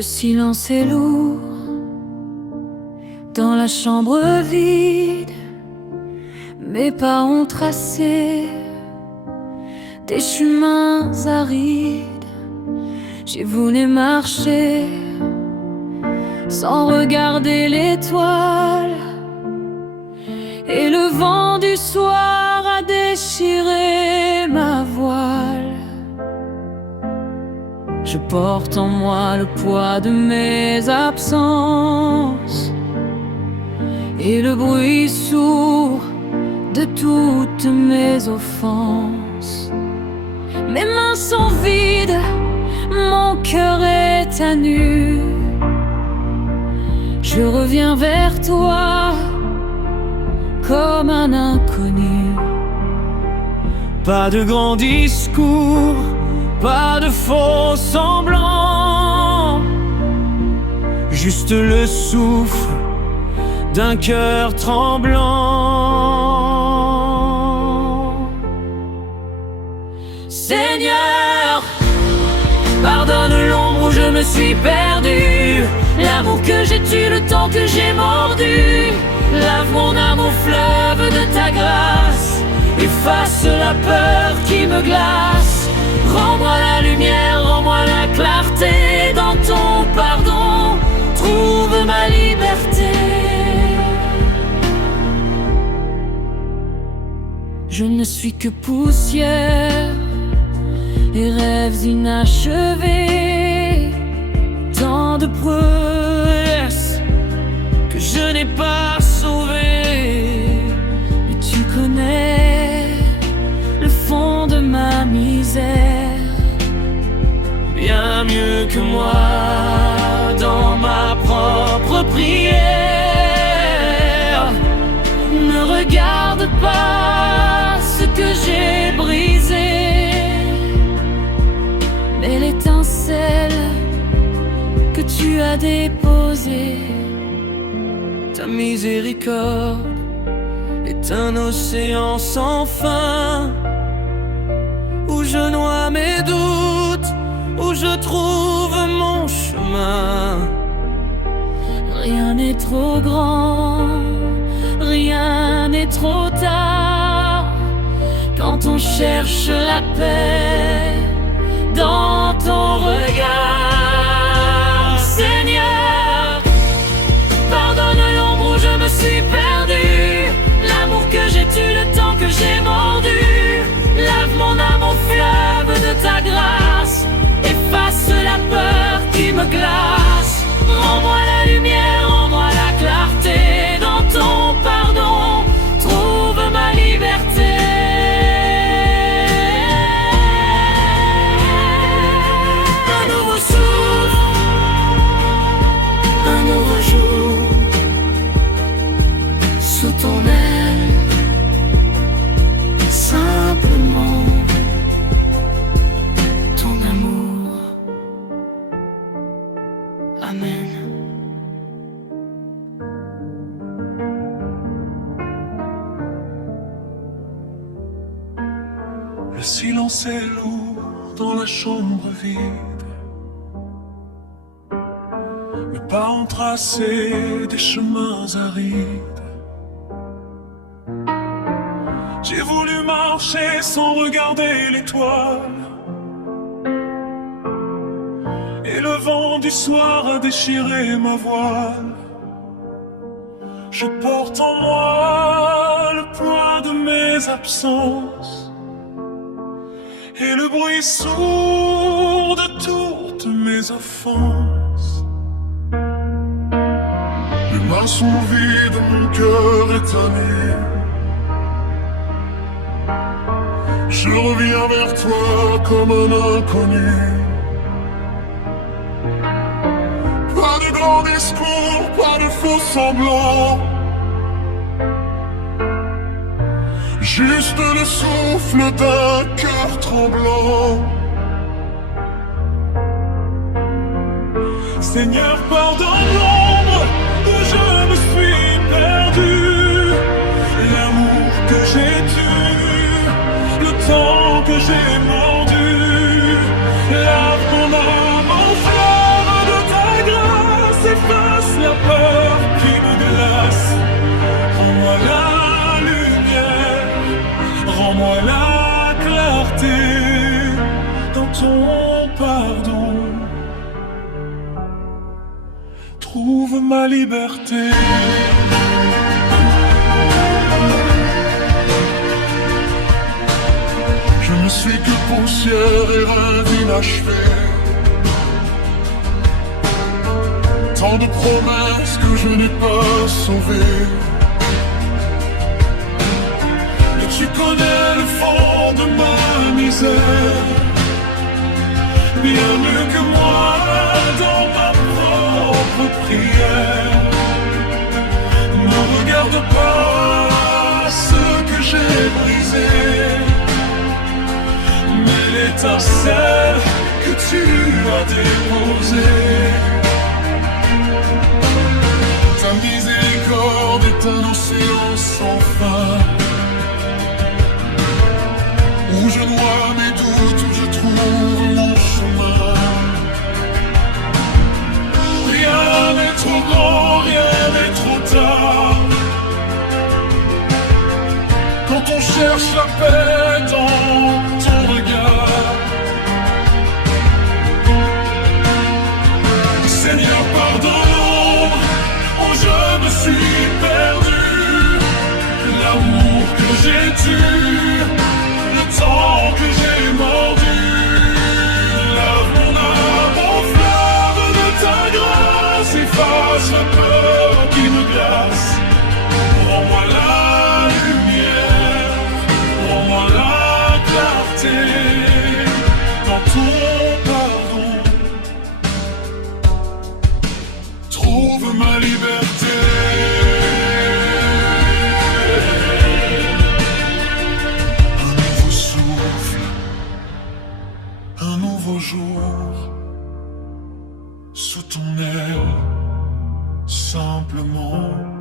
Le silence est lourd dans la chambre vide. Mes pas ont tracé des chemins arides. J'ai voulu marcher sans regarder l'étoile, et le vent du soir a déchiré ma voile. Je porte en moi le poids de mes absences et le bruit sourd de toutes mes offenses. Mes mains sont vides, mon cœur est à nu. Je reviens vers toi comme un inconnu. Pas de grands discours, pas de faux semblants, juste le souffle d'un cœur tremblant. Seigneur, pardonne l'ombre où je me suis perdu, l'amour que j'ai tué, le temps que j'ai mordu. Lave mon âme au fleuve de ta grâce, efface la peur qui me glace. Rends-moi la lumière, rends-moi la clarté. Dans ton pardon, trouve ma liberté. Je ne suis que poussière et rêves inachevés. Tant de promesses que je n'ai pas sauvées. Mais tu connais le fond de ma misère bien mieux que moi dans ma propre prière. Ne regarde pas ce que j'ai brisé, mais l'étincelle que tu as déposée. Ta miséricorde est un océan sans fin, où je noie mes doutes, où je trouve mon chemin. Rien n'est trop grand, rien n'est trop tard, quand on cherche la paix dans ton regard. Seigneur, pardonne l'ombre où je me suis perdu, l'amour que j'ai tué, le temps que j'ai mordu. Lave mon âme au fleuve de ta grâce, efface la peur qui me glace. Rends-moi la lumière, rends-moi la clarté. Dans ton pardon, trouve ma liberté. Un nouveau souffle, un nouveau jour, sous ton aile, simplement ton amour. Amen. Le silence est lourd dans la chambre vide. Mes pas ont tracé des chemins arides. J'ai voulu marcher sans regarder l'étoile, et le vent du soir a déchiré ma voile. Je porte en moi le poids de mes absences et le bruit sourd de toutes mes offenses. Mes mains sont vides, mon cœur est à nu. Je reviens vers toi comme un inconnu. Pas de grands discours, pas de faux semblants, juste le souffle d'un cœur tremblant. Seigneur, pardonne l'ombre où je me suis perdu, l'amour que j'ai tué, le temps que j'ai mordu. Lave mon âme au fleuve de ta ma liberté. Je ne suis que poussière et rien d'inachevé. Tant de promesses que je n'ai pas sauvées. Et tu connais le fond de ma misère bien mieux que moi dans ma propre prière. Ne regarde pas ce que j'ai brisé, mais l'étincelle que tu as déposée. Ta miséricorde est un océan sans fin, où je noie mes doutes, où je trouve mon chemin. Rien n'est trop grand, rien n'est trop tard. Quand on cherche la paix dans ton regard. Seigneur, pardonne, oh je me suis perdu. L'amour que j'ai tué, le temps que j'ai mordu. Lave mon âme au fleuve de ta grâce, efface la peur qui me glace. Rends-moi la lumière, rends-moi la clarté dans ton pardon. Trouve ma liberté. Un nouveau souffle, un nouveau jour, sous ton aile, simplement.